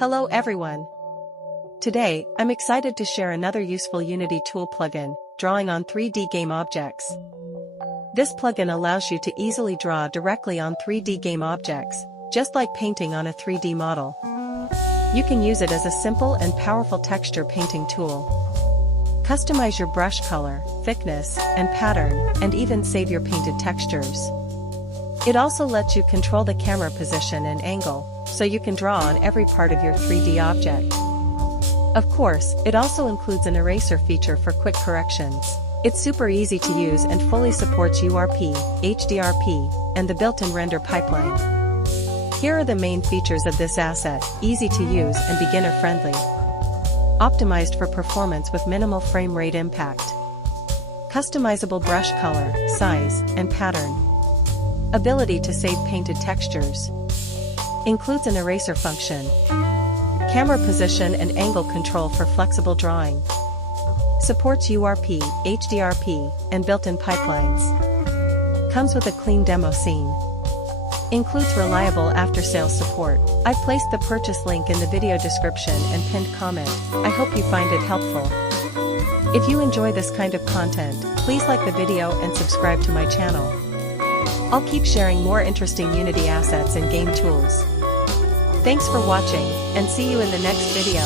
Hello everyone. Today, I'm excited to share another useful Unity tool plugin, drawing on 3D game objects. This plugin allows you to easily draw directly on 3D game objects, just like painting on a 3D model. You can use it as a simple and powerful texture painting tool. Customize your brush color, thickness, and pattern, and even save your painted textures. It also lets you control the camera position and angle, so you can draw on every part of your 3D object. Of course, it also includes an eraser feature for quick corrections. It's super easy to use and fully supports URP, HDRP, and the built-in render pipeline. Here are the main features of this asset: easy to use and beginner-friendly. Optimized for performance with minimal frame rate impact. Customizable brush color, size, and pattern. Ability to save painted textures. Includes an eraser function. Camera position and angle control for flexible drawing. Supports URP, HDRP, and built-in pipelines. Comes with a clean demo scene. Includes reliable after-sales support. I've placed the purchase link in the video description and pinned comment. I hope you find it helpful. If you enjoy this kind of content, please like the video and subscribe to my channel. I'll keep sharing more interesting Unity assets and game tools. Thanks for watching, and see you in the next video.